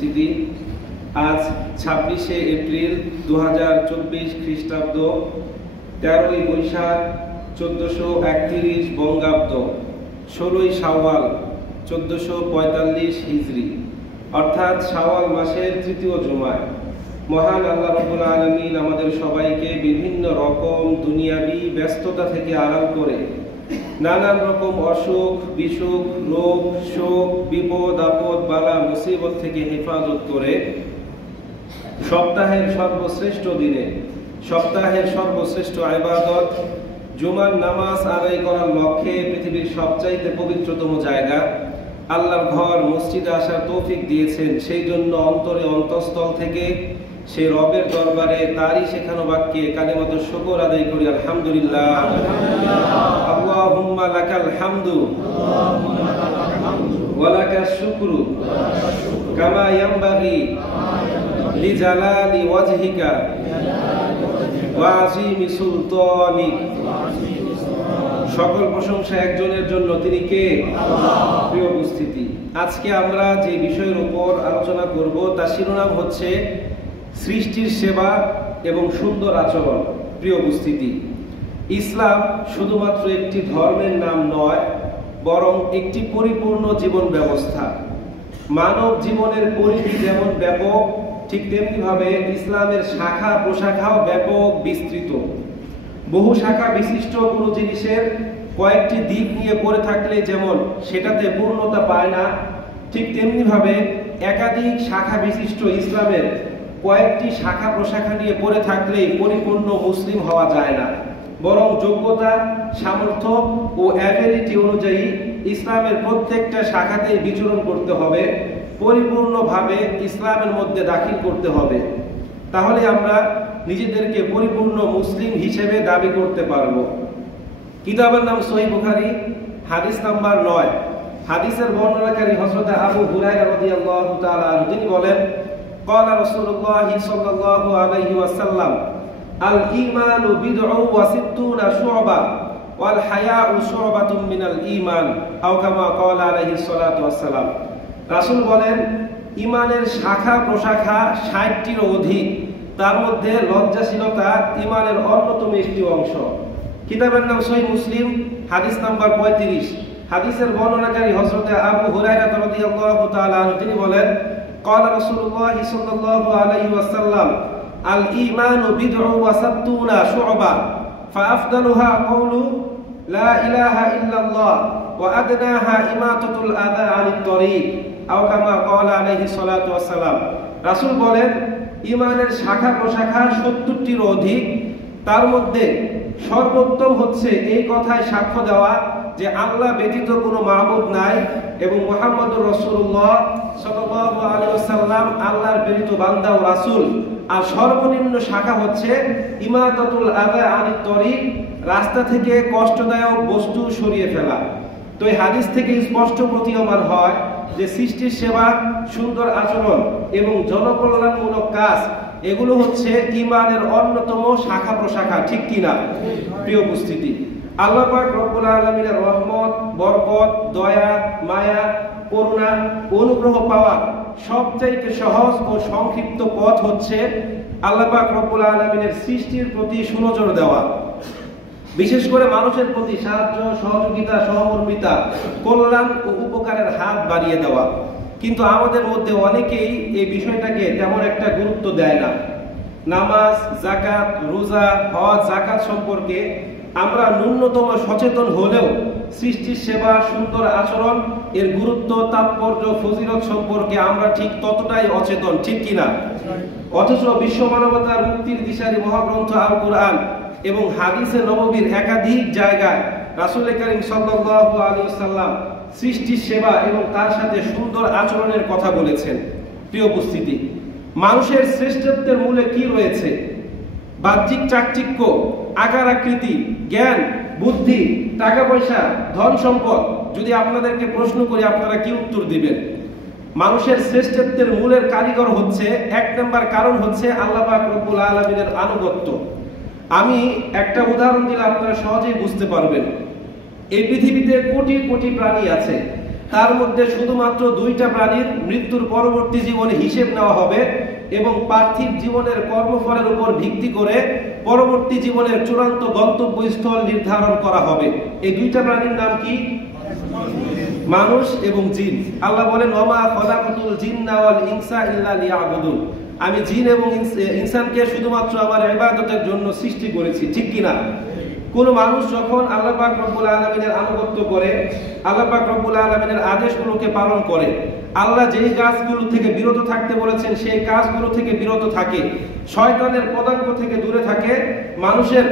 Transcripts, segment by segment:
উপস্থিতি। আজ 26শে এপ্রিল 2024 খ্রিস্টাব্দ, 13ই বৈশাখ 1431 বঙ্গাব্দ, 16ই শাওয়াল 1445 হিজরি, অর্থাৎ শাওয়াল মাসের তৃতীয় জুমায় মহান আল্লাহ রাব্বুল আলামিন আমাদের সবাইকে বিভিন্ন রকম দুনিয়াবি ব্যস্ততা থেকে আড়াল করে নানান রকম অসুখ বিসুখ, রোগ শোক, বিপদ আপদ, বালা মুসিবত থেকে হেফাজত করে সপ্তাহের সর্বশ্রেষ্ঠ দিনে সপ্তাহের সর্বশ্রেষ্ঠ ইবাদত জুমার নামাজ আদায় করার লক্ষ্যে পৃথিবীর সবচাইতে পবিত্রতম জায়গা আল্লাহর ঘর মসজিদে আসার তৌফিক দিয়েছেন। সেই জন্য অন্তরে অন্তঃস্থল থেকে সেই রবের দরবারে তারই শেখানো বাক্যে কালিমাত শুকর আদায় করি, আলহামদুলিল্লাহ। আল্লাহুম্মা লাকাল হামদু ওয়া লাকাশ শুকরু কামা ইয়ানবাগি লিজালালি ওয়াজহিকা ওয়া আযীমি সুলতানিক। সকল প্রশংসা একজনের জন্য, তিনি কে? আল্লাহ। প্রিয় উপস্থিতি, আজকে আমরা যে বিষয়ের উপর আলোচনা করব তার শিরোনাম হচ্ছে সৃষ্টির সেবা এবং সুন্দর আচরণ। প্রিয় উপস্থিতি, ইসলাম শুধুমাত্র একটি ধর্মের নাম নয়, বরং একটি পরিপূর্ণ জীবন ব্যবস্থা। মানব জীবনের পরিধি যেমন ব্যাপক, ঠিক তেমনি ভাবে ইসলামের শাখা প্রশাখাও ব্যাপক বিস্তৃত। বহু শাখা বিশিষ্ট কোনো জিনিসের কয়েকটি দিক নিয়ে পড়ে থাকলে যেমন সেটাতে পূর্ণতা পায় না, ঠিক তেমনি ভাবে একাধিক শাখা বিশিষ্ট ইসলামের কয়েকটি শাখা প্রশাখা নিয়ে পড়ে থাকলেই পরিপূর্ণ মুসলিম হওয়া যায় না, বরং যোগ্যতা, সামর্থ্য ও অ্যাবিলিটি অনুযায়ী ইসলামের প্রত্যেকটা শাখাতেই বিচরণ করতে হবে, পরিপূর্ণভাবে ইসলামের মধ্যে দাখিল করতে হবে। তাহলে আমরা নিজেদেরকে পরিপূর্ণ মুসলিম হিসেবে দাবি করতে পারব। কিতাবের নাম সহিহ বুখারী, হাদিস নাম্বার 9। হাদিসের বর্ণনাকারী হযরত আবু হুরায়রা রাদিয়াল্লাহু তাআলা আনহু, তিনি বলেন, ক্বালা রাসূলুল্লাহ সাল্লাল্লাহু আলাইহি ওয়াসাল্লাম, আল ঈমানু বিদ'উ ওয়া সিত্তুনা শু'বা ওয়াল হায়াউ শু'বাতুম মিনাল ঈমান, আও কামা ক্বালা আলাইহিস সালাতু ওয়াসসালাম। রাসূল বলেন, ঈমানের শাখা প্রশাখা 60টিরও অধিক, তার মধ্যে লজ্জাশীলতা ঈমানের অন্যতম একটি অংশ। কিতাবের নাম সহিহ মুসলিম, হাদিস নাম্বার 35। হাদিসের বর্ণনাকারী হযরত আবু হুরায়রা রাদিয়াল্লাহু তাআলা আনহু, তিনি বলেন, ক্বালা রাসূলুল্লাহ সাল্লাল্লাহু আলাইহি ওয়াসাল্লাম, আল ঈমানু বিদ'উ ওয়া সাত্তুনা শু'বা ফাআফদালুহা কাওলু লা ইলাহা ইল্লাল্লাহ ওয়া আদনাহা ইমাতাতুল আযা আনিত তরিক, আও কামা ক্বালা আলাইহিস সালাতু ওয়াসসালাম। রাসূল বলেন, ঈমানের শাখা প্রশাখা 70টিরও অধিক, তার মধ্যে সর্বোত্তম হচ্ছে এই কথায় সাক্ষ্য দেওয়া যে আল্লাহ ব্যতীত কোনো মাবুদ নাই এবং মুহাম্মদুর রাসূলুল্লাহ সাল্লাল্লাহু আলাইহি ওয়াসাল্লাম আল্লাহর প্রেরিত বান্দা ও রাসূল। আর সর্বনিম্ন শাখা হচ্ছে ইমাতাতুল আযা আনিত তরিক, রাস্তা থেকে কষ্টদায়ক বস্তু সরিয়ে ফেলা। তো এই হাদিস থেকে স্পষ্ট প্রতীয়মান হয় যে সৃষ্টির সেবা, সুন্দর আচরণ এবং জনকল্যাণমূলক কাজ, এগুলো হচ্ছে ঈমানের অন্যতম শাখা প্রশাখা, ঠিক কিনা? প্রিয় উপস্থিতি, আল্লাহ পাক রব্বুল আলামিনের রহমত, বরকত, দয়া, মায়া, করুণা, অনুগ্রহ পাওয়া সবচাইতে সহজ ও সংক্ষিপ্ত পথ হচ্ছে আল্লাহ পাক রব্বুল আলামিনের সৃষ্টির প্রতি সুনজর দেওয়া, বিশেষ করে মানুষের প্রতি সাহায্য, সহযোগিতা, সহমর্মিতা, কল্যাণ ও উপকারের হাত বাড়িয়ে দেওয়া। কিন্তু আমাদের মধ্যে অনেকেই এই বিষয়টাকে তেমন একটা গুরুত্ব দেয় না। নামাজ, যাকাত, রোজা, হজ, যাকাত সম্পর্কে আমরা ন্যূনতম সচেতন হলেও সৃষ্টির সেবা, সুন্দর আচরণ, এর গুরুত্ব, তাৎপর্য, ফজিলত সম্পর্কে আমরা ঠিক ততটাই অচেতন, ঠিক কিনা? অথচ বিশ্ব মানবতার মুক্তির দিশারি মহাগ্রন্থ আল কুরআন এবং হাদিসে নববীর একাধিক জায়গায় রাসূল করিম সাল্লাল্লাহু আলাইহি ওয়াসাল্লাম সৃষ্টির সেবা এবং তার সাথে সুন্দর আচরণের কথা বলেছেন। প্রিয় উপস্থিতি, মানুষের শ্রেষ্ঠত্বের মূলে কি রয়েছে? বাহ্যিক চাকচিক্য, আকার আকৃতি, জ্ঞান, বুদ্ধি, টাকা পয়সা, ধন সম্পদ? যদি আপনাদেরকে প্রশ্ন করি, আপনারা কি উত্তর দিবেন? মানুষের শ্রেষ্ঠত্বের মূলের কারিগর হচ্ছে, 1 নম্বর কারণ হচ্ছে আল্লাহ পাক রব্বুল আলামিনের আনুগত্য। আমি একটা উদাহরণ দিলে আপনারা সহজেই বুঝতে পারবেন। এই পৃথিবীতে কোটি কোটি প্রাণী আছে, তার মধ্যে শুধুমাত্র 2টা প্রাণীর মৃত্যুর পরবর্তী জীবনে হিসেব নেওয়া হবে এবং পার্থিব জীবনের কর্মফলের উপর ভিত্তি করে পরবর্তী জীবনের চূড়ান্ত গন্তব্যস্থল নির্ধারণ করা হবে। এই 2টা প্রাণীর নাম কি? মানুষ এবং জিন। আল্লাহ বলেন, ওমা খলাকতুল জিন্না ওয়াল ইনসা ইল্লা লিয়াবুদুন, আমি জিন এবং ইনসানকে শুধুমাত্র আমার ইবাদতের জন্য সৃষ্টি করেছি। ঠিক কি না? কোন মানুষ যখন আল্লাহ পাক রব্বুল আলামিনের আনুগত্য করে, আল্লাহ পাক রব্বুল আলামিনের আদেশগুলোকে পালন করে, আল্লাহ যেই কাজগুলো থেকে বিরত থাকতে বলেছেন সেই কাজগুলো থেকে বিরত থাকে, শয়তানের পদাঙ্ক থেকে দূরে থাকে, মানুষের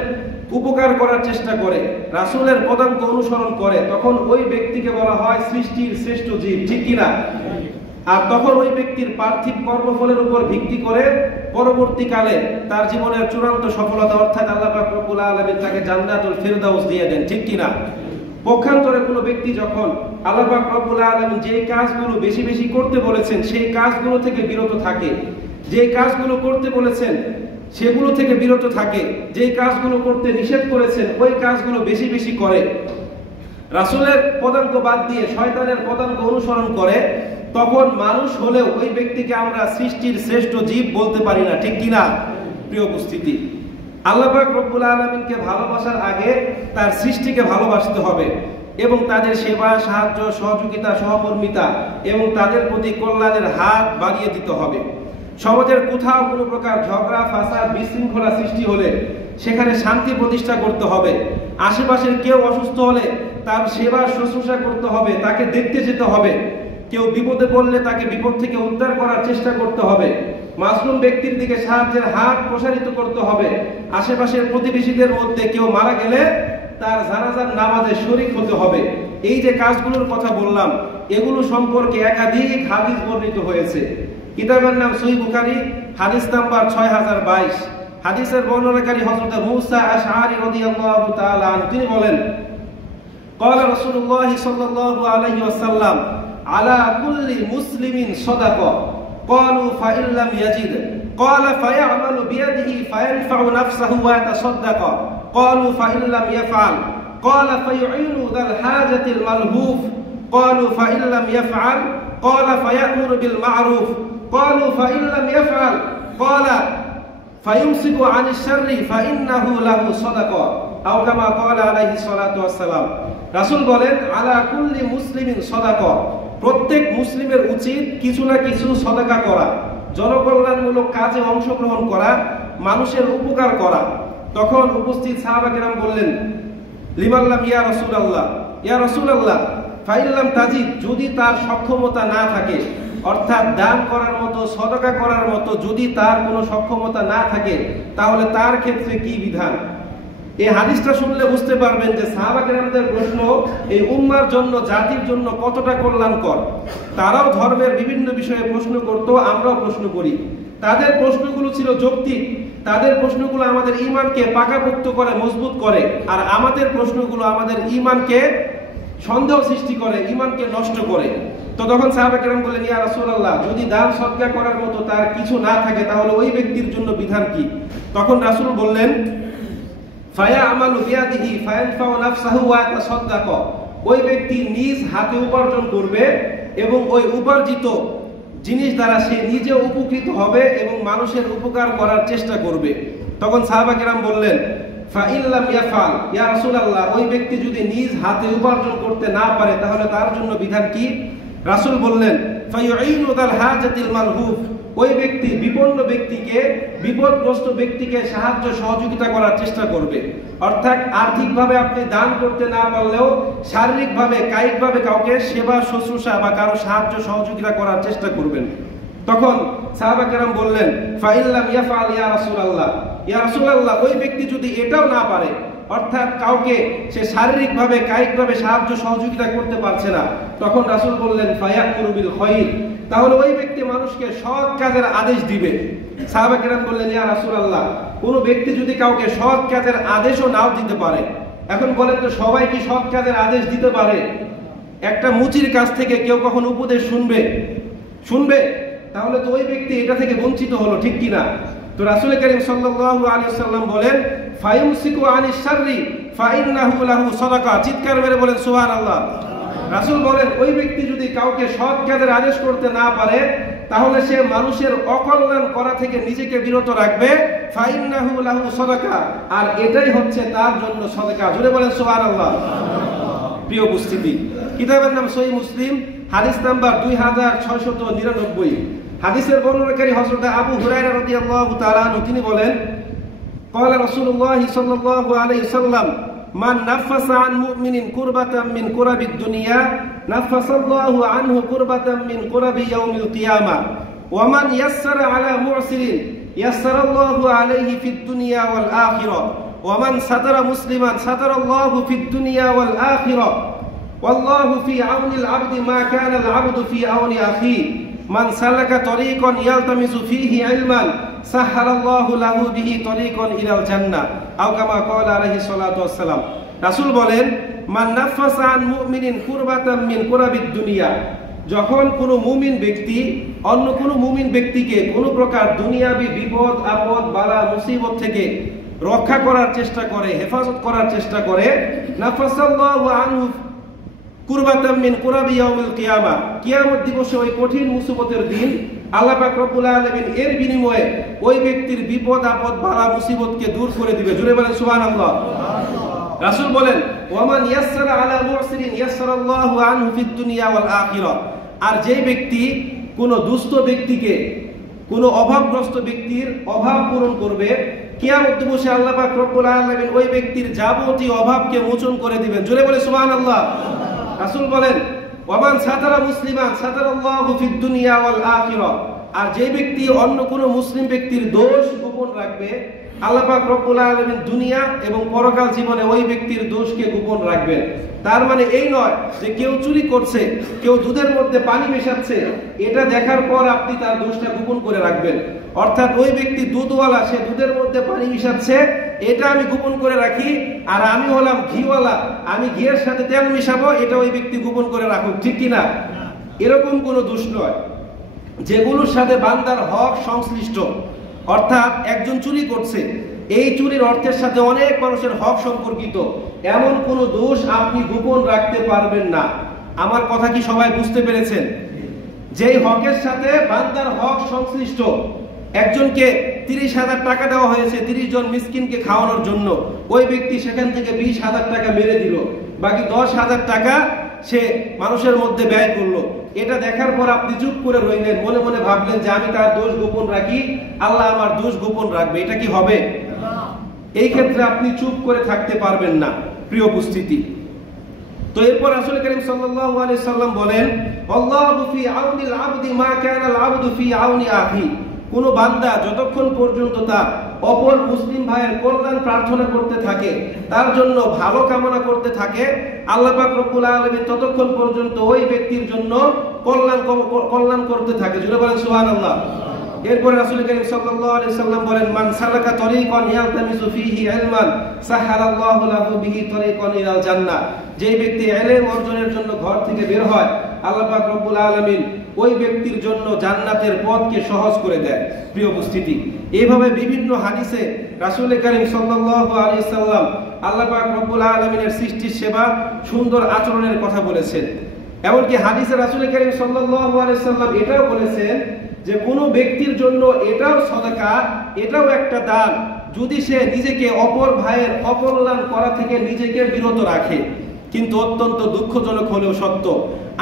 উপকার করার চেষ্টা করে, রাসূলের পদাঙ্ক অনুসরণ করে, তখন ওই ব্যক্তিকে বলা হয় সৃষ্টির শ্রেষ্ঠ জীব। ঠিক কি না? আর তখন ওই ব্যক্তির পার্থিব কর্মফলের উপর ভিত্তি করে পরবর্তীকালে তার জীবনের চূড়ান্ত সফলতা অর্থাৎ আল্লাহ পাক রব্বুল আলামিন তাকে জান্নাতুল ফিরদাউস দিয়ে দেন। ঠিক কি না? পক্ষান্তরে কোনো ব্যক্তি যখন আল্লাহ পাক রব্বুল আলামিন যে কাজগুলো বেশি বেশি করতে বলেছেন সেই কাজগুলো থেকে বিরত থাকে, যে কাজগুলো করতে বলেছেন সেগুলো থেকে বিরত থাকে, যে কাজগুলো করতে নিষেধ করেছেন ওই কাজগুলো বেশি বেশি করে, রাসূলের পদাঙ্ক বাদ দিয়ে শয়তানের পদাঙ্ক অনুসরণ করে, তখন মানুষ হলেও ওই ব্যক্তিকে আমরা সৃষ্টির শ্রেষ্ঠ জীব বলতে পারি না। ঠিক কি না? প্রিয় উপস্থিতি, আল্লাহ পাক রব্বুল আলামিনকে ভালোবাসার আগে তার সৃষ্টিকে ভালোবাসতে হবে এবং তাদের সেবা, সাহায্য, সহযোগিতা, সহকর্মিতা এবং তাদের প্রতি কল্যাণের হাত বাড়িয়ে দিতে হবে। সমাজের কোথাও কোনো প্রকার ঝগড়া, ফাসাদ, বিশৃঙ্খলা সৃষ্টি হলে সেখানে শান্তি প্রতিষ্ঠা করতে হবে। আশেপাশের কেউ অসুস্থ হলে তার সেবা শুশ্রূষা করতে হবে, তাকে দেখতে যেতে হবে। কেউ বিপদে পড়লে তাকে বিপদ থেকে উদ্ধার করার চেষ্টা করতে হবে। মাসলুম ব্যক্তির দিকে সাহায্যের হাত প্রসারিত করতে হবে। আশেপাশের প্রতিবেশীদের মধ্যে কেউ মারা গেলে তার জানাজার নামাজে শরীক হতে হবে। এই যে কাজগুলোর কথা বললাম এগুলো সম্পর্কে একাধিক হাদিস বর্ণিত হয়েছে। কিতাবের নাম সহিহ বুখারী, হাদিস নাম্বার 6022। হাদিসের বর্ণনাকারী হযরত মুসা আশআরী রাদিয়াল্লাহু তাআলা আনহু, তিনি বলেন, ক্বালা রাসূলুল্লাহ সাল্লাল্লাহু আলাইহি ওয়াসাল্লাম, আলা কুল্লি মুসলিমিন সাদাকা, ক্বালু ফাইন লাম ইয়াজিদ, ক্বালা ফায়া'মালু বিয়াদিহি ফায়ানফা'ু নাফসাহু ওয়া ইয়াতাসাদ্দাকা, ক্বালু ফাইন লাম ইয়াফআল, ক্বালা ফায়ু'ইনু যাল হাজাতিল মালহুফ, ক্বালু ফাইন লাম ইয়াফআল, ক্বালা ফায়া'মুরু বিল মা'রুফ, ক্বালু ফাইন লাম ইয়াফআল, ক্বালা ফায়ুমসিকু আনিশ শাররি ফাইন্নাহু লাহু সাদাকা, আও কামা ক্বালা আলাইহিস সালাতু ওয়াস সালাম। রাসূল বলেন, আলা কুল্লি মুসলিমিন সাদাকা, প্রত্যেক মুসলিমের উচিত কিছু না কিছু সাদাকা করা, জনকল্যাণমূলক কাজে অংশগ্রহণ করা, মানুষের উপকার করা। তখন উপস্থিত সাহাবা কেরাম বললেন, লিমাল্লাম ইয়া রাসূলুল্লাহ, ইয়া রাসূলুল্লাহ, ফাইল্লাম তাজিদ, যদি তার সক্ষমতা না থাকে, অর্থাৎ দান করার মতো, সাদাকা করার মতো যদি তার কোনো সক্ষমতা না থাকে তাহলে তার ক্ষেত্রে কি বিধান? এই হাদিসটা শুনলে বুঝতে পারবেন যে সাহাবা কেরামদের প্রশ্ন এই উম্মার জন্য, জাতির জন্য কতটা কল্যাণকর। তারাও ধর্মের বিভিন্ন বিষয়ে প্রশ্ন করত, আমরাও প্রশ্ন করি। তাদের প্রশ্নগুলো ছিল যৌক্তিক, তাদের প্রশ্নগুলো আমাদের ঈমানকে পাকাপোক্ত করে, মজবুত করে, আর আমাদের প্রশ্নগুলো আমাদের ঈমানকে সন্দেহ সৃষ্টি করে, ঈমানকে নষ্ট করে। তো তখন সাহাবা কেরাম বললেন, ইয়া রাসূলুল্লাহ, যদি দান সদকা করার মতো তার কিছু না থাকে তাহলে ওই ব্যক্তির জন্য বিধান কি? তখন রাসূল বললেন, ফায়া'মালু বিয়াদিহি ফায়ানফা'ু নাফসাহু ওয়া ইয়াতাসাদ্দাকা, ওই ব্যক্তি নিজ হাতে উপার্জন করবে এবং ওই উপার্জিত জিনিস দ্বারা সে নিজে উপকৃত হবে এবং মানুষের উপকার করার চেষ্টা করবে। তখন সাহাবা কেরাম বললেন, ফাইন লাম ইয়াফআল, ইয়া রাসূলুল্লাহ, ওই ব্যক্তি যদি নিজ হাতে উপার্জন করতে না পারে তাহলে তার জন্য বিধান কি? রাসূল বললেন, ফায়ু'ইনু যাল হাজাতিল মালহুফ, ওই ব্যক্তি বিপন্ন ব্যক্তিকে, বিপদগ্রস্ত ব্যক্তিকে সাহায্য সহযোগিতা করার চেষ্টা করবে। অর্থাৎ আর্থিকভাবে আপনি দান করতে না পারলেও শারীরিকভাবে, কায়িকভাবে কাউকে সেবা শুশ্রূষা বা কারো সাহায্য সহযোগিতা করার চেষ্টা করবেন। তখন সাহাবা কেরাম বললেন, ফাইন লাম ইয়াফআল ইয়া রাসূলুল্লাহ, ইয়া রাসূলুল্লাহ, ওই ব্যক্তি যদি এটাও না পারে, অর্থাৎ কাউকে সে শারীরিকভাবে, কায়িকভাবে সাহায্য সহযোগিতা করতে পারছে না, তখন রাসূল বললেন, ফায়া'মুরু বিল খায়র, তাহলে ওই ব্যক্তি মানুষকে সৎ কাজের আদেশ দিবে। সাহাবা কেরাম বললেন, ইয়া রাসূলুল্লাহ, কোন ব্যক্তি যদি কাউকে সৎ কাজের আদেশও নাও দিতে পারে, এখন বলেন তো সবাই কি সৎ কাজের আদেশ দিতে পারে? একটা মুচির কাছ থেকে কেউ কখন উপদেশ শুনবে? তাহলে তো ওই ব্যক্তি এটা থেকে বঞ্চিত হলো। ঠিক কিনা? তো রাসূল কারীম সাল্লাল্লাহু আলাইহি ওয়াসাল্লাম বলেন, ফায়ুমসিকু আনিশ শাররি ফাইন্নাহু লাহু সাদাকা, চিৎকার মেরে বলেন সুবহানাল্লাহ। রাসূল বলেন ওই ব্যক্তি যদি কাউকে সৎ কাজের আদেশ করতে না পারে তাহলে সে মানুষের অকল্যাণ করা থেকে নিজেকে বিরত রাখবে, ফাইন্নাহু লাহু সাদাকা, আর এটাই হচ্ছে তার জন্য সাদাকা। জোরে বলেন সুবহানাল্লাহ। প্রিয় উপস্থিতি, কিতাবের নাম সহিহ মুসলিম, হাদিস নাম্বার 2699। হাদিসের বর্ণনাকারী হযরত আবু হুরায়রা রাদিয়াল্লাহু তাআলা আনহু, তিনি বলেন, ক্বালা রাসূলুল্লাহ সাল্লাল্লাহু আলাইহি ওয়াসাল্লাম, মান নাফাসা আন মুমিনিন কুরবাতাম মিন কুরাবিদ দুনিয়া নাফাসাল্লাহু আনহু কুরবাতাম মিন কুরাবি ইয়াউমিল কিয়ামাহ ওয়া মান ইয়াসসারা আলা মু'সিরিন ইয়াসসারাল্লাহু আলাইহি ফিদ দুনিয়া ওয়াল আখিরাহ ওয়া মান সাতারা মুসলিমান সাতারাল্লাহু ফিদ দুনিয়া ওয়াল আখিরাহ ওয়াল্লাহু ফি আউনিল আবদি মা কানাল আবদু ফি আউনি আখিহি মান সালাকা তরিকান ইয়ালতামিসু ফীহি ইলমান সাহহালাল্লাহু লাহু বিহি তরিকান ইলাল জান্নাহ আও কামা ক্বালা আলাইহিস সালাতু ওয়াস সালাম। রাসূল বলেন, মান নাফাসা আন মুমিনিন কুরবাতাম মিন কুরাবিদ দুনিয়া, যখন কোনো মুমিন ব্যক্তি অন্য কোনো মুমিন ব্যক্তিকে কোনো প্রকার দুনিয়াবি বিপদ আপদ বালা মুসিবত থেকে রক্ষা করার চেষ্টা করে, হেফাজত করার চেষ্টা করে, নাফাসাল্লাহু আনহু কুরবাতাম মিন কুরাবি ইয়াউমিল কিয়ামা, কিয়ামত দিবসে ওই কঠিন মুসিবতের দিন আল্লাহ পাক রব্বুল আলামিন এর বিনিময়ে ওই ব্যক্তির বিপদ আপদ বালা মুসিবতকে দূর করে দিবে। জোরে বলেন সুবহানাল্লাহ। রাসূল বলেন, ওয়ামান ইয়াসসারা আলা মু'সিরিন ইয়াসসারাল্লাহু আনহু ফিদ দুনিয়া ওয়াল আখিরাহ, আর যেই ব্যক্তি কোনো দুস্থ ব্যক্তিকে, কোনো অভাবগ্রস্ত ব্যক্তির অভাব পূরণ করবে, কিয়ামত দিবসে আল্লাহ পাক রব্বুল আলামিন ওই ব্যক্তির যাবতীয় অভাবকে মোচন করে দিবেন। জোরে বলে সুবহানাল্লাহ। রাসূল বলেন, ওয়ামান সাতারা মুসলিমান সাতারাল্লাহু ফিদ দুনিয়া ওয়াল আখিরাহ, আর যে ব্যক্তি অন্য কোনো মুসলিম ব্যক্তির দোষ গোপন রাখবে, আল্লাহ পাক রব্বুল আলামিন দুনিয়া এবং পরকাল জীবনে ওই ব্যক্তির দোষকে গোপন রাখবেন। তার মানে এই নয় যে কেউ চুরি করছে, কেউ দুধের মধ্যে পানি মেশাচ্ছে, এটা দেখার পর আপনি তার দোষটা গোপন করে রাখবেন। অর্থাৎ ওই ব্যক্তি দুধওয়ালা, সে দুধের মধ্যে পানি মিশাচ্ছে, এটা আমি গোপন করে রাখি, আর আমি হলাম ঘিওয়ালা, আমি ঘিয়ের সাথে তেল মিশাবো, এটা ওই ব্যক্তি গোপন করে রাখুক, ঠিক কিনা? এরকম কোনো দোষ নয় যেগুলোর সাথে বান্দার হক সংশ্লিষ্ট। অর্থাৎ একজন চুরি করছে, এই চুরির অর্থের সাথে অনেক মানুষের হক সম্পর্কিত, এমন কোনো দোষ আপনি গোপন রাখতে পারবেন না। আমার কথা কি সবাই বুঝতে পেরেছেন? যেই হকের সাথে বান্দার হক সংশ্লিষ্ট, একজনকে 30,000 টাকা দেওয়া হয়েছে 30 জন মিসকিনকে খাওয়ানোর জন্য, ওই ব্যক্তি সেখান থেকে 20,000 টাকা মেরে দিল, বাকি 10,000 টাকা সে মানুষের মধ্যে ব্যয় করলো। এটা দেখার পর আপনি চুপ করে রইলেন, মনে মনে ভাবলেন যে আমি তার দোষ গোপন রাখি, আল্লাহ আমার দোষ গোপন রাখবে, এটা কি হবে? এই ক্ষেত্রে আপনি চুপ করে থাকতে পারবেন না। প্রিয় উপস্থিতি, তো এরপর রাসূল করিম সাল্লাল্লাহু আলাইহি সাল্লাম বলেন, আল্লাহু ফি আউনিল আবদি মা কানাল আবদু ফি আউনি আখি, কোন বান্দা যতক্ষণ পর্যন্ত তার অপর মুসলিম ভাইয়ের কল্যাণ প্রার্থনা করতে থাকে, তার জন্য ভালো কামনা করতে থাকে, আল্লাহ পাক রব্বুল আলামিন ততক্ষণ পর্যন্ত ওই ব্যক্তির জন্য কল্যাণ করতে থাকে। জোরে বলেন সুবহানাল্লাহ। এরপর রাসূল করিম সাল্লাল্লাহু আলাইহি সাল্লাম বলেন, মান সালাকা তরিকান ইয়ালতামিসু ফীহি ইলমান সাহহালাল্লাহু লাহু বিহি তরিকান ইলাল জান্নাহ, যেই ব্যক্তি ইলম অর্জনের জন্য ঘর থেকে বের হয়, আল্লাহ পাক রব্বুল আলামিন ওই ব্যক্তির জন্য জান্নাতের পথকে সহজ করে দেয়। প্রিয় উপস্থিতি, এইভাবে বিভিন্ন হাদিসে রাসূল করিম সাল্লাল্লাহু আলাইহি সাল্লাম আল্লাহ পাক রব্বুল আলামিনের সৃষ্টির সেবা, সুন্দর আচরণের কথা বলেছেন। এমনকি হাদিসে রাসূল করিম সাল্লাল্লাহু আলাইহি সাল্লাম এটাও বলেছেন যে কোনো ব্যক্তির জন্য এটাও সাদাকা, এটাও একটা দান, যদি সে নিজেকে অপর ভাইয়ের অকল্যাণ করা থেকে নিজেকে বিরত রাখে। কিন্তু অত্যন্ত দুঃখজনক হলেও সত্য,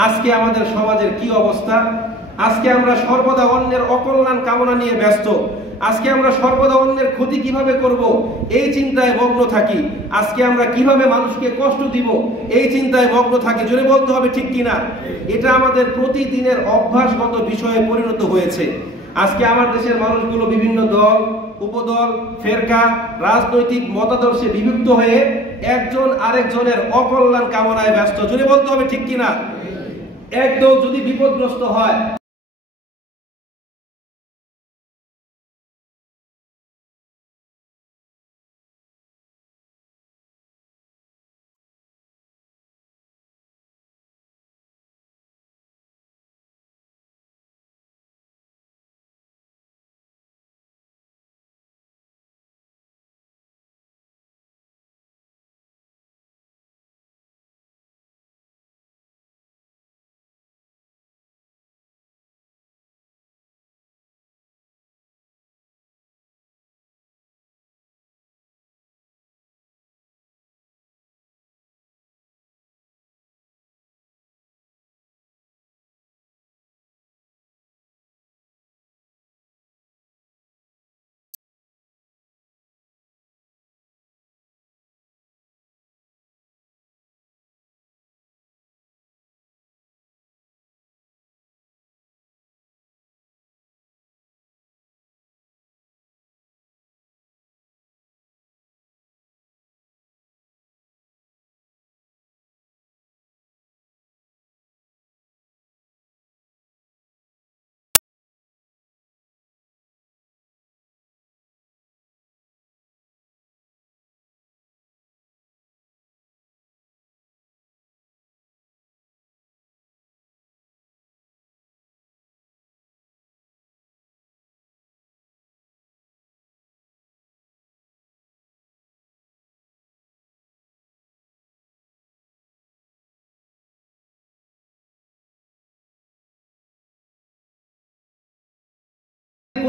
আজকে আমাদের সমাজের কি অবস্থা! আজকে আমরা সর্বদা অন্যের অকল্যাণ কামনা নিয়ে ব্যস্ত, আজকে আমরা সর্বদা অন্যের ক্ষতি কিভাবে করব এই চিন্তায় মগ্ন থাকি, আজকে আমরা কিভাবে মানুষকে কষ্ট দিব এই চিন্তায় মগ্ন থাকি। জোরে বলতে হবে, ঠিক কিনা? এটা আমাদের প্রতিদিনের অভ্যাসগত বিষয়ে পরিণত হয়েছে। আজকে আমার দেশের মানুষগুলো বিভিন্ন দল, উপদল, ফেরকা, রাজনৈতিক মতাদর্শে বিভক্ত হয়ে একজন আরেকজনের অকল্যাণ কামনায় ব্যস্ত। জোরে বলতে হবে, ঠিক কিনা? একদল যদি বিপদগ্রস্ত হয়,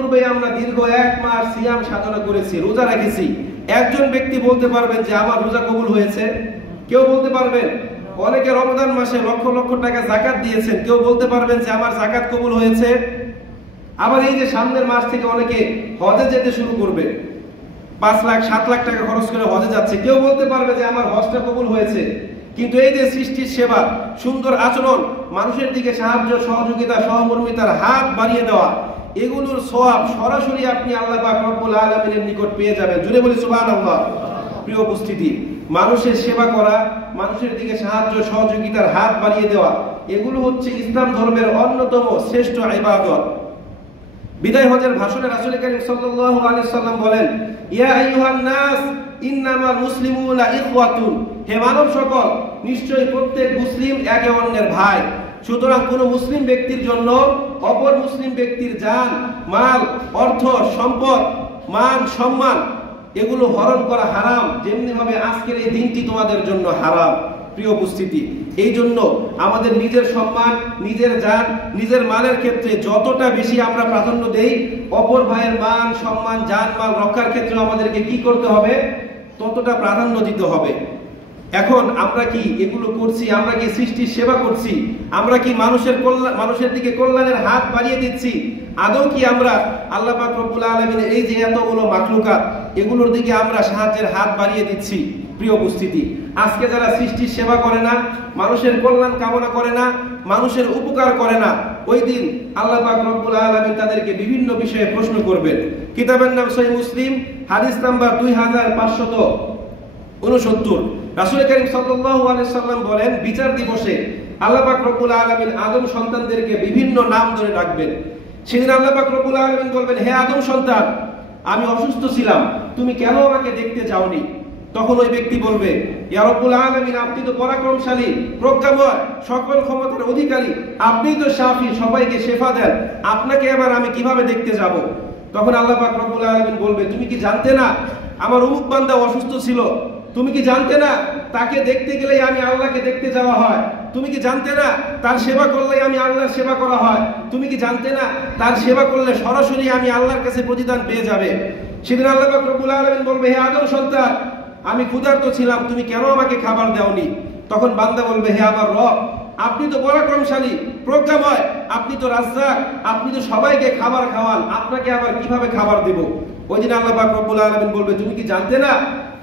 পূর্বে আমরা দীর্ঘ 1 মাস সিয়াম সাধনা করেছি, রোজা রেখেছি। একজন ব্যক্তি বলতে পারবেন যে আমার রোজা কবুল হয়েছে? কেউ বলতে পারবেন? অনেকে রমজান মাসে লক্ষ লক্ষ টাকা যাকাত দিয়েছেন, কেউ বলতে পারবেন যে আমার যাকাত কবুল হয়েছে? আবার এই যে সামনের মাস থেকে অনেকে হজে যেতে শুরু করবে, 5 লাখ 7 লাখ টাকা খরচ করে হজে যাচ্ছে, কেউ বলতে পারবে যে আমার হজটা কবুল হয়েছে? কিন্তু এই যে সৃষ্টির সেবা, সুন্দর আচরণ, মানুষের দিকে সাহায্য সহযোগিতা সহমর্মিতার হাত বাড়িয়ে দেওয়া, এগুলোর সওয়াব সরাসরি আপনি আল্লাহ পাক রব্বুল আলামিনের নিকট পেয়ে যাবেন। জুড়ে বলি সুবহানাল্লাহ। প্রিয় উপস্থিতি, মানুষের সেবা করা, মানুষের দিকে সাহায্য সহযোগিতার হাত বাড়িয়ে দেওয়া, এগুলো হচ্ছে ইসলাম ধর্মের অন্যতম শ্রেষ্ঠ ইবাদত। বিদায় হজের ভাষণে রাসূল করিম সাল্লাল্লাহু আলাইহি সাল্লাম বলেন, ইয়া আইয়ুহান নাস ইন্নামাল মুসলিমুনা ইখওয়াতুন, হে মানব সকল, নিশ্চয়ই প্রত্যেক মুসলিম একে অন্যের ভাই। সুতরাং কোন মুসলিম ব্যক্তির জন্য অপর মুসলিম ব্যক্তির জান, মাল, অর্থ, সম্পদ, মান, সম্মান এগুলো হরণ করা হারাম, যেমনি ভাবে আজকের এই দিনটি তোমাদের জন্য হারাম। প্রিয় উপস্থিতি, এই জন্য আমাদের নিজের সম্মান, নিজের জান, নিজের মালের ক্ষেত্রে যতটা বেশি আমরা প্রাধান্য দেই, অপর ভাইয়ের মান, সম্মান, জান, মাল রক্ষার ক্ষেত্রে আমাদেরকে কি করতে হবে? ততটা প্রাধান্য দিতে হবে। এখন আমরা কি এগুলো করছি? আমরা কি সৃষ্টির সেবা করছি? আমরা কি মানুষের দিকে কল্যাণের হাত বাড়িয়ে দিচ্ছি? আদৌ কি আমরা আল্লাহ পাক রব্বুল আলামিনের এই যে এতগুলো মাখলুকাত, এগুলোর দিকে আমরা সাহায্যের হাত বাড়িয়ে দিচ্ছি? প্রিয় উপস্থিতি, আজকে যারা সৃষ্টির সেবা করে না, মানুষের কল্যাণ কামনা করে না, মানুষের উপকার করে না, ওই দিন আল্লাহ পাক রব্বুল আলামিন তাদেরকে বিভিন্ন বিষয়ে প্রশ্ন করবেন। কিতাবের নাম সহিহ মুসলিম, হাদিস নাম্বার 2569। রাসূল করিম সাল্লাল্লাহু আলাইহি সাল্লাম বলেন, বিচার দিবসে আল্লাহ পাক রব্বুল আলামিন আদম সন্তানদেরকে বিভিন্ন নাম ধরে ডাকবেন। সেদিন আল্লাহ পাক রব্বুল আলামিন বলবেন, হে আদম সন্তান, আমি অসুস্থ ছিলাম, তুমি কেন আমাকে দেখতে যাওনি? তখন ওই ব্যক্তি বলবে, ইয়া রব্বুল আলামিন, আপনি তো পরাক্রমশালী, প্রজ্ঞাময়, সকল ক্ষমতার অধিকারী, আপনি তো শাফি, সবাইকে শেফা দেন, আপনাকে আবার আমি কিভাবে দেখতে যাব? তখন আল্লাহ পাক রব্বুল আলামিন বলবে, তুমি কি জানতে না আমার অমুক বান্দা অসুস্থ ছিল? তুমি কি জানতে না তাকে দেখতে গেলেই আমি আল্লাহকে দেখতে যাওয়া হয়? তুমি কি জানতে না তার সেবা করলেই আমি আল্লাহর সেবা করা হয়? তুমি কি জানতে না তার সেবা করলে সরাসরি আমি আল্লাহর কাছে প্রতিদান পেয়ে যাবে? সেদিন আল্লাহ পাক রব্বুল আলামিন বলবে, হে আদম সন্তান, আমি ক্ষুধার্ত ছিলাম, তুমি কেন আমাকে খাবার দাওনি? তখন বান্দা বলবে, হে আমার রব, আপনি তো পরাক্রমশালী, প্রজ্ঞাময়, আপনি তো রাজ্জাক, আপনি তো সবাইকে খাবার খাওয়ান, আপনাকে আবার কিভাবে খাবার দেব? ওই দিন আল্লাহ পাক রব্বুল আলামিন বলবে, তুমি কি জানতে না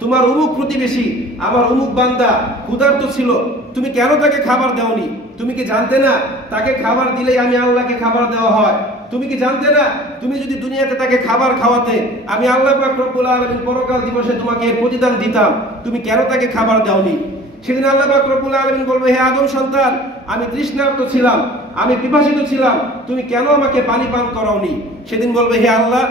তোমার অমুক প্রতিবেশী, আমার অমুক বান্দা ক্ষুধার্ত ছিল, তুমি কেন তাকে খাবার দাওনি? তুমি কি জানতে না তাকে খাবার দিলেই আমি আল্লাহকে খাবার দেওয়া হয়? তুমি কি জানতে না তুমি যদি দুনিয়াতে তাকে খাবার খাওয়াতে, আমি আল্লাহ পাক রব্বুল আলামিন পরকাল দিবসে তোমাকে এর প্রতিদান দিতাম, তুমি কেন তাকে খাবার দাওনি? সেদিন আল্লাহ পাক রব্বুল আলামিন বলবে, হে আদম সন্তান, আমি তৃষ্ণার্ত ছিলাম, আমি পিপাসিত ছিলাম, তুমি কেন আমাকে পানি পান করাওনি? সেদিন বলবে, হে আল্লাহ,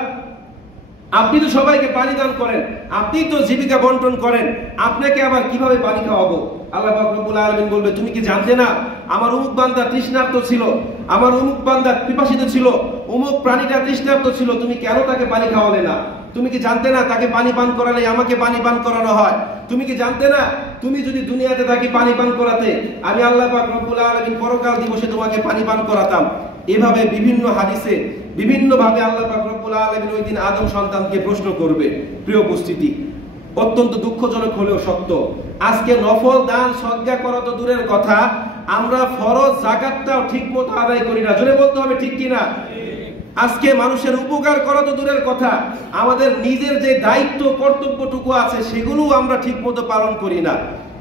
আপনি তো সবাইকে পানি দান করেন, আপনি তো জীবিকা বন্টন করেন, আপনাকে আবার কিভাবে পানি খাওয়াবো? আল্লাহ পাক রব্বুল আলামিন বলবে, তুমি কি জানতে না আমার অমুক বান্দা তৃষ্ণার্ত ছিল, আমার অমুক বান্দা পিপাসিত ছিল, অমুক প্রাণীটা তৃষ্ণার্ত ছিল, তুমি কেন তাকে পানি খাওয়ালে না? তুমি কি জানতে না তাকে পানি পান করালে আমাকে পানি পান করানো হয়? তুমি কি জানতে না তুমি যদি দুনিয়াতে তাকে পানি পান করাতে, আমি আল্লাহ পাক রব্বুল আলামিন পরকাল দিবসে তোমাকে পানি পান করাতাম? এভাবে বিভিন্ন হাদিসে বিভিন্ন ভাবে আল্লাহ পাক রব্বুল আলামিন ওই দিন আদম সন্তানকে প্রশ্ন করবে। প্রিয় উপস্থিতি, অত্যন্ত দুঃখজনক হলেও সত্য, আজকে নফল দান সদকা করা তো দূরের কথা, আমরা ফরজ যাকাতটাও ঠিকমতো আদায় করি না। জোরে বলতে হবে, ঠিক কিনা? আজকে মানুষের উপকার করা তো দূরের কথা, আমাদের নিজের যে দায়িত্ব কর্তব্যটুকু আছে সেগুলোও আমরা ঠিকমতো পালন করি না।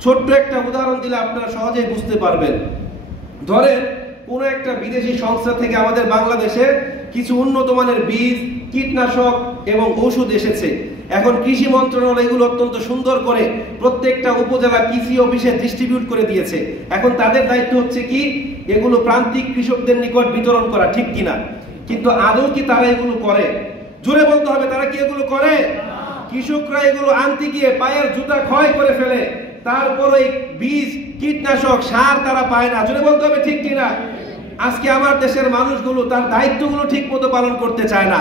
ছোট্ট একটা উদাহরণ দিলে আপনারা সহজেই বুঝতে পারবেন। ধরেন কোনো একটা বিদেশি সংস্থা থেকে আমাদের বাংলাদেশে কিছু উন্নত মানের বীজ, কীটনাশক এবং ওষুধ এসেছে। এখন কৃষি মন্ত্রণালয় এগুলো অত্যন্ত সুন্দর করে প্রত্যেকটা উপজেলা কৃষি অফিসে ডিস্ট্রিবিউট করে দিয়েছে। এখন তাদের দায়িত্ব হচ্ছে কি, এগুলো প্রান্তিক কৃষকদের নিকট বিতরণ করা, ঠিক কিনা? কিন্তু আদৌ কি তারা এগুলো করে? জোরে বলতে হবে, তারা কি এগুলো করে? কৃষকরা এগুলো আনতে গিয়ে পায়ের জুতা ক্ষয় করে ফেলে, তারপরে বীজ, কীটনাশক, সার তারা পায় না। জোরে বলতে হবে, ঠিক কিনা? আজকে আমার দেশের মানুষগুলো তার দায়িত্বগুলো ঠিক মতো পালন করতে চায় না।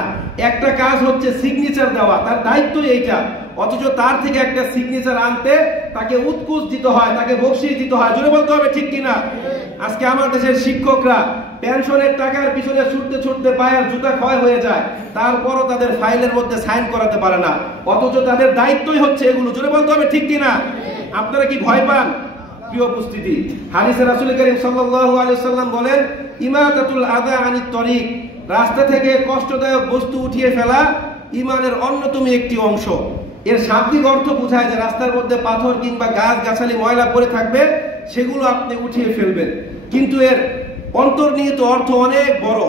একটা কাজ হচ্ছে সিগনেচার দেওয়া, তার দায়িত্ব এইটা, অথচ তার থেকে একটা সিগনেচার আনতে তাকে উৎকুচ দিতে হয়, তাকে বকশিশ দিতে হয়। জোরে বলতে হবে, ঠিক কিনা? আজকে আমার দেশের শিক্ষকরা পেনশনের টাকার পিছনে ছুটতে ছুটতে পায়ের জুতা ক্ষয় হয়ে যায়, তারপরও তাদের ফাইলের মধ্যে সাইন করাতে পারে না, অথচ তাদের দায়িত্বই হচ্ছে এগুলো। জোরে বলতে হবে ঠিক কিনা? আপনারা কি ভয় পান? প্রিয় উপস্থিতি, হাদিসে রাসূল করিম সাল্লাল্লাহু আলাইহি ওয়াসাল্লাম বলেন, ইমাতাতুল আযা আনিত তরিক, রাস্তা থেকে কষ্টদায়ক বস্তু উঠিয়ে ফেলা ঈমানের অন্যতম একটি অংশ। এর শাব্দিক অর্থ বোঝায় যে রাস্তার মধ্যে পাথর কিংবা গাছ গাছালি ময়লা পড়ে থাকবে, সেগুলো আপনি উঠিয়ে ফেলবেন। কিন্তু এর অন্তর্নিহিত অর্থ অনেক বড়।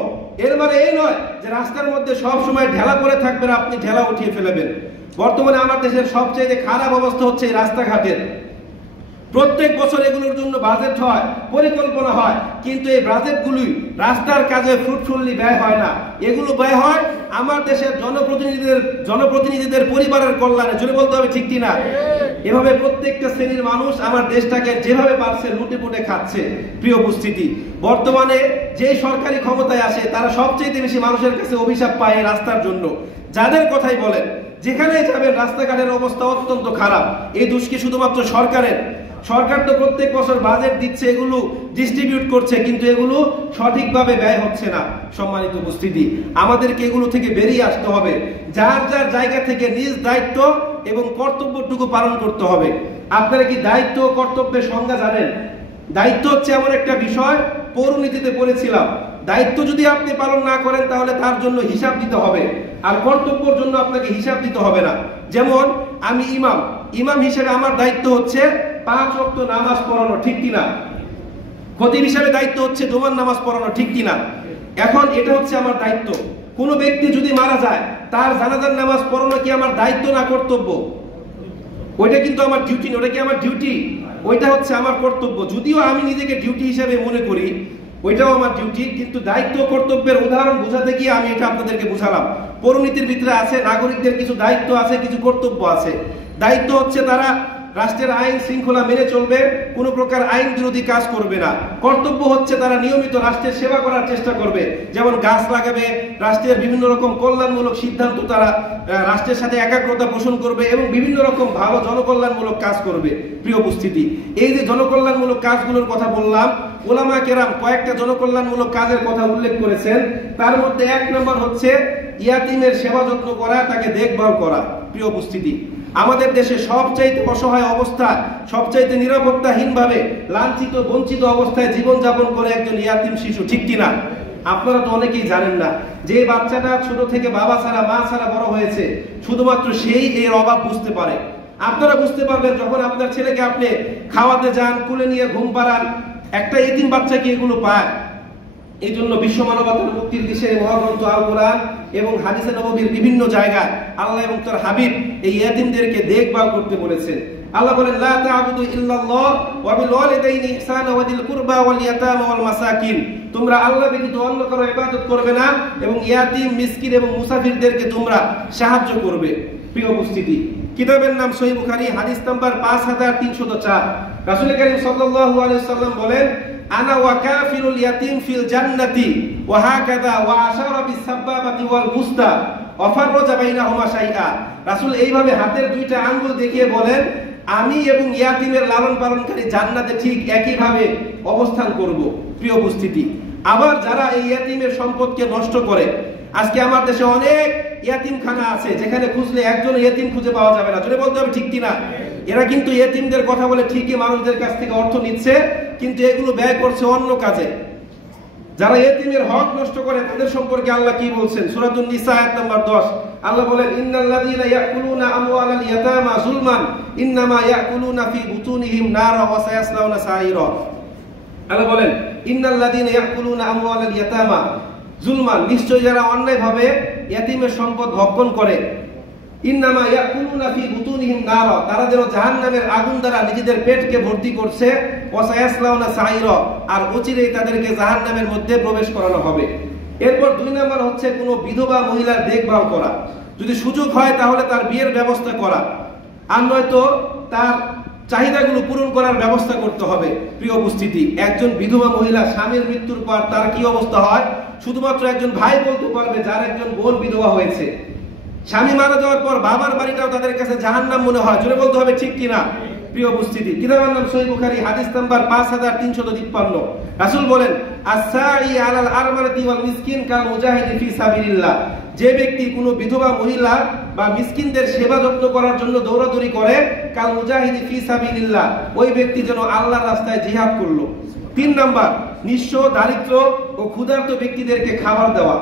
এর মানে এই নয় যে রাস্তার মধ্যে সব সময় ঢেলা পড়ে থাকবে, আপনি ঢেলা উঠিয়ে ফেলবেন। বর্তমানে আমার দেশের সবচেয়ে খারাপ অবস্থা হচ্ছে এই রাস্তাঘাটের। প্রত্যেক বছর এগুলোর জন্য বাজেট হয়, পরিকল্পনা হয়, কিন্তু এই বাজেটগুলি রাস্তার কাজে ফ্রুটফুলি ব্যয় হয় না। এগুলো ব্যয় হয় আমার দেশের জনপ্রতিনিধিদের পরিবারের কল্যাণে। জোরে বলতে হবে ঠিক কিনা? এভাবে প্রত্যেকটা শ্রেণীর মানুষ আমার দেশটাকে যেভাবে পারছে লুটেপুটে খাচ্ছে। প্রিয় উপস্থিতি, বর্তমানে যে সরকারি ক্ষমতায় আসে তারা সবচেয়ে বেশি মানুষের কাছে অভিশাপ পায় এই রাস্তার জন্য। যাদের কথাই বলেন, যেখানে যাবেন রাস্তাঘাটের অবস্থা অত্যন্ত খারাপ। এই দোষ কি শুধুমাত্র সরকারের? সরকার তো প্রত্যেক বছর বাজেট দিচ্ছে, এগুলো ডিস্ট্রিবিউট করছে, কিন্তু এগুলো সঠিকভাবে ব্যয় হচ্ছে না। সম্মানিত উপস্থিতি, আমাদেরকে এগুলো থেকে বেরিয়ে আসতে হবে। যার যার জায়গা থেকে নিজ দায়িত্ব এবং কর্তব্যটুকু পালন করতে হবে। আপনারা কি দায়িত্ব ও কর্তব্যের সংজ্ঞা জানেন? দায়িত্ব হচ্ছে এমন একটা বিষয়, পৌরনীতিতে পড়েছিলাম, দায়িত্ব যদি আপনি পালন না করেন তাহলে তার জন্য হিসাব দিতে হবে, আর কর্তব্যের জন্য আপনাকে হিসাব দিতে হবে না। যেমন আমি ইমাম হিসেবে আমার দায়িত্ব হচ্ছে 5 ওয়াক্ত নামাজ পড়ানো, ঠিক কিনা? খতিব হিসেবে দায়িত্ব হচ্ছে জুমার নামাজ পড়ানো, ঠিক কিনা? এখন এটা হচ্ছে আমার দায়িত্ব। কোনো ব্যক্তি যদি মারা যায়, তার জানাজার নামাজ পড়ানো কি আমার দায়িত্ব না কর্তব্য? ওইটা কিন্তু আমার ডিউটি, ওটা কি আমার ডিউটি? ওইটা হচ্ছে আমার কর্তব্য। যদিও আমি নিজেকে ডিউটি হিসেবে মনে করি, ওইটাও আমার ডিউটি, কিন্তু দায়িত্ব কর্তব্যের উদাহরণ বোঝাতে গিয়ে আমি এটা আপনাদেরকে বুঝালাম। পৌরনীতির ভিতরে আছে নাগরিকদের কিছু দায়িত্ব আছে, কিছু কর্তব্য আছে। দায়িত্ব হচ্ছে তারা রাষ্ট্রের আইন শৃঙ্খলা মেনে চলবে, কোনো প্রকার আইন বিরোধী কাজ করবে না। কর্তব্য হচ্ছে তারা নিয়মিত রাষ্ট্রের সেবা করার চেষ্টা করবে, যেমন গাছ লাগাবে, রাষ্ট্রের বিভিন্ন রকম কল্যাণমূলক সিদ্ধান্ত তারা রাষ্ট্রের সাথে একাগ্রতা পোষণ করবে এবং বিভিন্ন রকম ভালো জনকল্যাণমূলক কাজ করবে। প্রিয় উপস্থিতি, এই যে জনকল্যাণমূলক কাজগুলোর কথা বললাম, ওলামা কেরাম কয়েকটা জনকল্যাণমূলক কাজের কথা উল্লেখ করেছেন। তার মধ্যে 1 নম্বর হচ্ছে ইয়াতিমের সেবা যত্ন করা, তাকে দেখভাল করা। প্রিয় উপস্থিতি, আমাদের দেশে সবচাইতে অসহায় অবস্থায়, সবচাইতে নিরাপত্তাহীনভাবে লাঞ্ছিত বঞ্চিত অবস্থায় জীবনযাপন করে একজন ইয়াতিম শিশু, ঠিক কিনা? আপনারা তো অনেকেই জানেন না যে বাচ্চাটা ছোট থেকে বাবা ছাড়া মা ছাড়া বড় হয়েছে, শুধুমাত্র সেই এর অভাব বুঝতে পারে। আপনারা বুঝতে পারবেন যখন আপনার ছেলেকে আপনি খাওয়াতে যান, কুলে নিয়ে ঘুম পাড়ান, একটা এতিম বাচ্চা কি এগুলো পায়? এই জন্য বিশ্ব মানবতার মুক্তির দিশে মহাগ্রন্থ আল কোরআন এবং হাদিসে নববীর বিভিন্ন জায়গায় আল্লাহ এবং তার হাবিব এই ইয়াতিমদেরকে দেখভাল করতে বলেছেন। আল্লাহ বলেন, লা তা'বুদু ইল্লাল্লাহ ওয়া বিল ওয়ালিদাইনি ইহসানা ওয়া দিল কুরবা ওয়াল ইয়াতামা ওয়াল মাসাকিন, তোমরা আল্লাহ ব্যতীত অন্য কারো ইবাদত করবে না এবং ইয়াতিম, মিসকিন এবং মুসাফিরদেরকে তোমরা সাহায্য করবে। প্রিয় উপস্থিতি, কিতাবের নাম সহিহ বুখারী, হাদিস নাম্বার 5304। রাসূল করিম সাল্লাল্লাহু আলাইহি ওয়াসাল্লাম বলেন, আনা ওয়া কাফিরুল ইয়াতিম ফিল জান্নাতি ওয়া হাকাযা ওয়া আশারা বিস সাবাবাতি ওয়াল বুস্তা ওয়া ফাররাজা বাইনাহুমা শাইআ। রাসূল এইভাবে হাতের 2টা আঙ্গুল দেখিয়ে বলেন, আমি এবং ইয়াতিমের লালন পালনকারী জান্নাতে ঠিক একই ভাবে অবস্থান করব। প্রিয় উপস্থিতি, আবার যারা এই ইয়াতিমের সম্পদকে নষ্ট করে, আজকে আমার দেশে অনেক ইয়াতিমখানা আছে যেখানে খুঁজলে একজন ইয়াতিম খুঁজে পাওয়া যাবে না। জোরে বলতে হবে ঠিক কিনা? এরা কিন্তু ইয়াতিমদের কথা বলে ঠিকই মানুষদের কাছ থেকে অর্থ নিচ্ছে, কিন্তু এগুলো ব্যয় করছে অন্য কাজে। যারা ইয়াতিমের হক নষ্ট করে তাদের সম্পর্কে আল্লাহ কি বলছেন? সূরাতুন নিসা আয়াত নাম্বার 10। আল্লাহ বলেন, ইন্নাল্লাযীনা ইয়াকুলুনা আমওয়ালাল ইয়াতামা যুলমান ইন্নামা ইয়াকুলুনা ফি বুতুনিহিম নারা ওয়া সায়াসলাউনা সাইরা। আল্লাহ বলেন, ইন্নাল্লাযীনা ইয়াকুলুনা আমওয়ালাল ইয়াতামা যুলমান, নিশ্চয় যারা অন্যায়ভাবে ইয়াতিমের সম্পদ ভক্ষণ করে, ইন্নামা ইয়াকুলুনা ফি বুতুনিহিম নারা, তারা যেন জাহান্নামের আগুন দ্বারা নিজেদের পেটকে ভর্তি করছে, ওয়া সায়াসলাউনা সাইরা, আর অচিরেই তাদেরকে জাহান্নামের মধ্যে প্রবেশ করানো হবে। এরপর 2 নম্বর হচ্ছে কোনো বিধবা মহিলার দেখভাল করা। যদি সুযোগ হয় তাহলে তার বিয়ের ব্যবস্থা করা, আর নয়তো তার চাহিদাগুলো পূরণ করার ব্যবস্থা করতে হবে। প্রিয় উপস্থিতি, একজন বিধবা মহিলা স্বামীর মৃত্যুর পর তার কি অবস্থা হয় শুধুমাত্র একজন ভাই বলতে পারবে, যার একজন বোন বিধবা হয়েছে। স্বামী মারা যাওয়ার পর বাবার বাড়িটাও তাদের কাছে জাহান্নাম মনে হয়। জোরে বলতে হবে ঠিক কিনা? প্রিয় উপস্থিতি, কিতাবের নাম সহিহ বুখারী, হাদিস নাম্বার 5353। রাসূল বলেন আস-সাই আলাল আরমাতি ওয়াল মিসকিন কাল মুজাহিদি ফি সাবিলিল্লাহ, যে ব্যক্তি কোনো বিধবা মহিলা বা মিসকিনদের সেবা যত্ন করার জন্য দৌড়াদৌড়ি করে, কাল মুজাহিদি ফি সাবিলিল্লাহ, ওই ব্যক্তি যেন আল্লাহর রাস্তায় জিহাদ করলো। 3 নাম্বার, নিঃস্ব, দারিদ্র ও ক্ষুধার্ত ব্যক্তিদেরকে খাবার দেওয়া।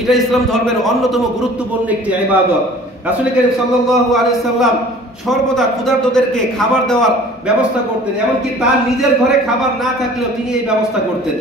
এটা ইসলাম ধর্মের অন্যতম গুরুত্বপূর্ণ একটি ইবাদত। রাসূল করিম সাল্লাল্লাহু আলাইহি সাল্লাম সর্বদা ক্ষুধার্তদেরকে খাবার দেওয়ার ব্যবস্থা করতেন, এমনকি তার নিজের ঘরে খাবার না থাকলেও তিনি এই ব্যবস্থা করতেন।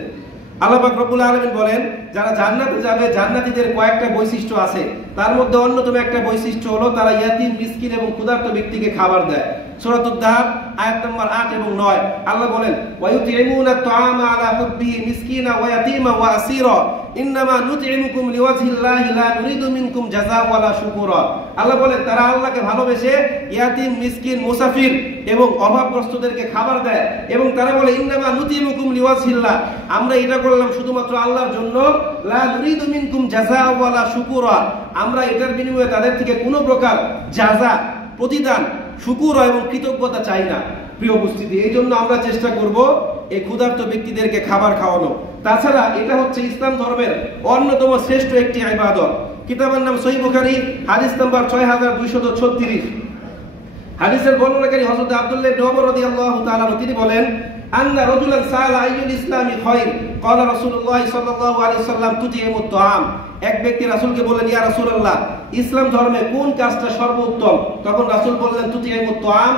আল্লাহ পাক রব্বুল আলামিন বলেন, যারা জান্নাতে যাবে জান্নাতীদের কয়েকটা বৈশিষ্ট্য আছে, তার মধ্যে অন্যতম একটা বৈশিষ্ট্য হলো তারা ইয়াতীম, মিসকিন এবং ক্ষুধার্ত ব্যক্তিকে খাবার দেয়। সূরাতুদ দাহর আয়াত নম্বর 8 এবং 9 আল্লাহ বলেন, ওয়া ইউতিমুনা আত-তাআমা আলা হুব্বিহি মিসকিনা ওয়া ইয়াতীমা ওয়া আসীরা ইন্নামা নুতইমুকুম লিওয়াজহিল্লাহি লা নুরিদু মিনকুম জাযাআ ওয়ালা শুকুরা। আল্লাহ বলেন, তারা আল্লাহকে ভালোবেসে ইয়াতীম, মিসকিন, মুসাফির এবং অভাবগ্রস্তদেরকে খাবার দেয়, এবং তারা বলে ইন্নামা নুতইমুকুম লিওয়াজহিল্লাহ, আমরা এটা করলাম শুধুমাত্র আল্লাহর জন্য, লা নুরিদু মিনকুম জাযাআ ওয়ালা শুকুরা, আমরা এটার বিনিময়ে তাদের থেকে কোনো প্রকার জাযা, প্রতিদান, শুকুর এবং কৃতজ্ঞতা চাই না। প্রিয় উপস্থিতি, এই জন্য আমরা চেষ্টা করব এই ক্ষুধার্ত ব্যক্তিদেরকে খাবার খাওয়ানো। তাছাড়া এটা হচ্ছে ইসলাম ধর্মের অন্যতম শ্রেষ্ঠ একটি ইবাদত। কিতাবের নাম সহিহ বুখারী, হাদিস নাম্বার 6236। হাদিসের বর্ণনাকারী হযরত আব্দুল্লাহ ইবনে ওমর রাদিয়াল্লাহু তাআলা তিনি বলেন, আন্না রাজুলান সাআলা আইয়ুল ইসলামি খায়র, ক্বালা রাসূলুল্লাহ সাল্লাল্লাহু আলাইহি ওয়াসাল্লাম তুতিমুত তাআম। এক ব্যক্তি রাসূলকে বললেন, ইয়া রাসূলুল্লাহ, ইসলাম ধর্মে কোন কাজটা সর্বোত্তম? তখন রাসূল বললেন, তুতিমুত তাআম,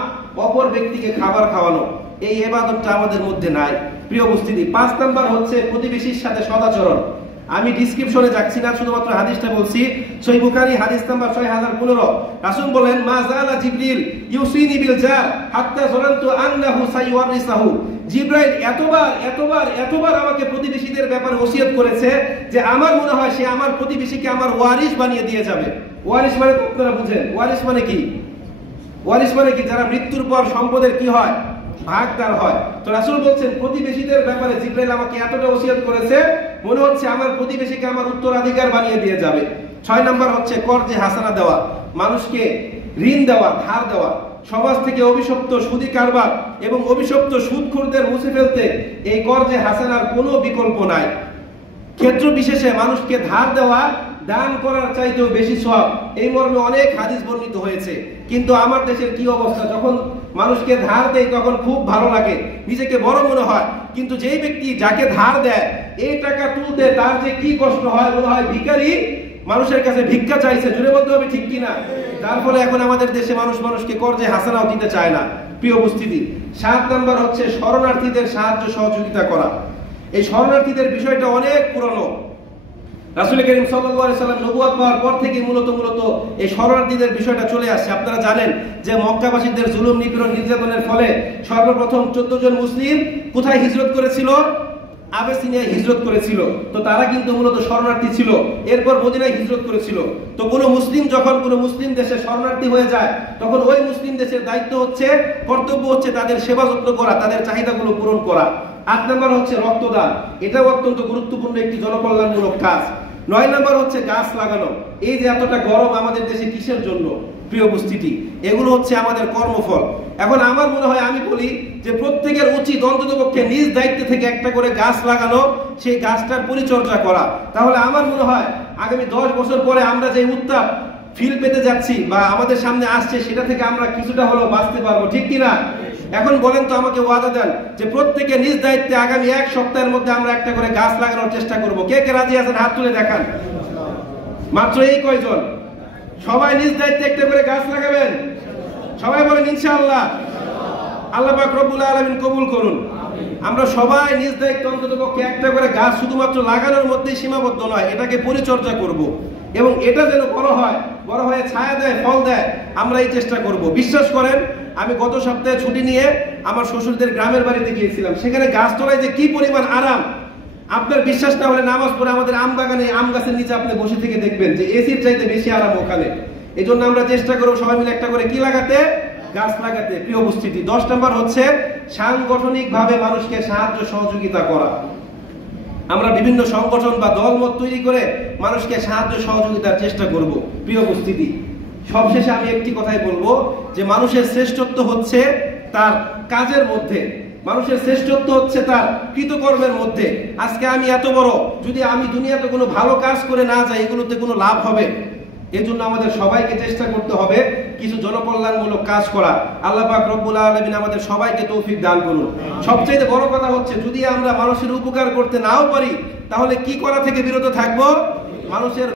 অপর ব্যক্তিকে খাবার খাওয়ানো। এই ইবাদতটা আমাদের মধ্যে নাই। প্রিয় উপস্থিতি, 5 নাম্বার হচ্ছে প্রতিবেশীর সাথে সদাচরণ। আমি ডেসক্রিপশনে যাচ্ছি না, শুধুমাত্র হাদিসটা বলছি। সহিহ বুখারী হাদিস নাম্বার 6015 রাসূল বলেন, মা যালা জিবরিল ইউসিনি বিল জার হাত্তা যারানতু আন্নাহু সাইওয়ারিসাহু। জিবরাইল এতবার আমাকে প্রতিবেশীদের ব্যাপারে ওসিয়ত করেছে যে আমার মনে হয় সে আমার প্রতিবেশীকে আমার ওয়ারিস বানিয়ে দিয়ে যাবে। ওয়ারিস মানে তো আপনারা বুঝেন, ওয়ারিস মানে কি? ওয়ারিস মানে কি? যারা মৃত্যুর পর সম্পদের কি হয়? ভাগদার হয়। তো রাসূল বলছেন, প্রতিবেশীদের ব্যাপারে জিবরাইল আমাকে এতটা ওসিয়ত করেছে, মনে হচ্ছে আমার প্রতিবেশীকে আমার উত্তরাধিকার বানিয়ে দিয়ে যাবে। 6 নাম্বার হচ্ছে কর্জে হাসানা দেওয়া, মানুষকে ঋণ দেওয়া, ধার দেওয়া। সমাজ থেকে অভিশপ্ত সুদী কারবার এবং অভিশপ্ত সুদখোরদের মুছে ফেলতে এই কর্জে হাসানার কোনো বিকল্প নাই। ক্ষেত্র বিশেষে মানুষকে ধার দেওয়া দান করার চাইতেও বেশি সওয়াব, এই মর্মে অনেক হাদিস বর্ণিত হয়েছে। কিন্তু আমার দেশের কি অবস্থা, যখন মানুষকে ধার দেয় তখন খুব ভালো লাগে, নিজেকে বড় মনে হয়, কিন্তু যেই ব্যক্তি যাকে ধার দেয় এই টাকা তুলতে তার যে কি কষ্ট হয়, মনে হয় ভিখারি মানুষের কাছে ভিক্ষা চাইছে। জুড়ে বলতে হবে, ঠিক কিনা? তার ফলে এখন আমাদের দেশে মানুষকে কর্জে হাসানাও দিতে চায় না। প্রিয় উপস্থিতি, 7 নাম্বার হচ্ছে শরণার্থীদের সাহায্য সহযোগিতা করা। এই শরণার্থীদের বিষয়টা অনেক পুরনো। রাসূল করিম সাল্লাল্লাহু আলাইহি সাল্লাম নবুয়ত পাওয়ার পর থেকে মূলত এই শরণার্থীদের বিষয়টা চলে আসছে। আপনারা জানেন যে মক্কাবাসীদের জুলুম, নিপীড়ন, নির্যাতনের ফলে সর্বপ্রথম 14 জন মুসলিম কোথায় হিজরত করেছিল? আবেসিনিয়ায় হিজরত করেছিল। তো তারা কিন্তু মূলত শরণার্থী ছিল। এরপর মদিনায় হিজরত করেছিল। তো কোনো মুসলিম যখন কোনো মুসলিম দেশে শরণার্থী হয়ে যায়, তখন ওই মুসলিম দেশের দায়িত্ব হচ্ছে, কর্তব্য হচ্ছে তাদের সেবা যত্ন করা, তাদের চাহিদাগুলো পূরণ করা। 8 নাম্বার হচ্ছে রক্তদান, এটাও অত্যন্ত গুরুত্বপূর্ণ একটি জনকল্যাণমূলক কাজ। 9 নাম্বার হচ্ছে গাছ লাগানো। এই যে এতটা গরম আমাদের দেশে কিসের জন্য? প্রিয় উপস্থিতি, এগুলো হচ্ছে আমাদের কর্মফল। এখন আমার মনে হয়, আমি বলি যে প্রত্যেকের উচিত অন্ততপক্ষে নিজ দায়িত্ব থেকে একটা করে গাছ লাগানো, সেই গাছটার পরিচর্যা করা। তাহলে আমার মনে হয় আগামী 10 বছর পরে আমরা যে উত্তাপ ফিল পেতে যাচ্ছি বা আমাদের সামনে আসছে, সেটা থেকে আমরা কিছুটা হলেও বাঁচতে পারবো, ঠিক কিনা? এখন বলেন তো, আমাকে ওয়াদা দেন যে প্রত্যেকে নিজ দায়িত্বে আগামী 1 সপ্তাহের মধ্যে আমরা একটা করে গাছ লাগানোর চেষ্টা করব। কে কে রাজি আছেন? হাত তুলে দেখান। মাত্র এই কয়জন? সবাই নিজ দায়িত্বে একটা করে গাছ লাগাবেন? সবাই বলেন ইনশাআল্লাহ। আল্লাহ পাক রব্বুল আলামিন কবুল করুন। আমরা সবাই নিজ দায়িত্বে অন্ততপক্ষে একটা করে গাছ শুধুমাত্র লাগানোর মধ্যেই সীমাবদ্ধ নয়, এটাকে পরিচর্যা করব এবং এটা যেন বড় হয়ে ছায়া দেয়, ফল দেয়, আমরা এই চেষ্টা করব। বিশ্বাস করেন, আমি গত সপ্তাহে ছুটি নিয়ে আমার শ্বশুরদের গ্রামের বাড়িতে গিয়েছিলাম। সেখানে গাছতলায় যে কি পরিমাণ আরাম, আপনার বিশ্বাস না হলে নামাজ পড়ে আমাদের আম বাগানে আম গাছের নিচে আপনি বসে থেকে দেখবেন যে এসির চাইতে বেশি আরাম ওখানে। এই জন্য আমরা চেষ্টা করব সবাই মিলে একটা করে কি লাগাতে? গাছ লাগাতে। প্রিয় উপস্থিতি, 10 নাম্বার হচ্ছে সাংগঠনিকভাবে মানুষকে সাহায্য সহযোগিতা করা। আমরা বিভিন্ন সংগঠন বা দলমত তৈরি করে মানুষকে সাহায্য সহযোগিতার চেষ্টা করব। প্রিয় উপস্থিতি, সবশেষে আমি একটি কথাই বলবো যে মানুষের শ্রেষ্ঠত্ব হচ্ছে তার কাজের মধ্যে, মানুষের শ্রেষ্ঠত্ব হচ্ছে তার কৃতকর্মের মধ্যে। আজকে আমি এত বড়, যদি আমি দুনিয়াতে কোনো ভালো কাজ করে না যাই, এগুলোতে কোনো লাভ হবে? এজন্য আমাদের সবাইকে চেষ্টা করতে হবে কিছু জনকল্যাণমূলক কাজ করা। আল্লাহ পাক রব্বুল আলামিন আমাদের সবাইকে তৌফিক দান করুন। সবচেয়ে বড় কথা হচ্ছে, যদি আমরা মানুষের উপকার করতে নাও পারি, তাহলে কি করা থেকে বিরত থাকবো? মানুষের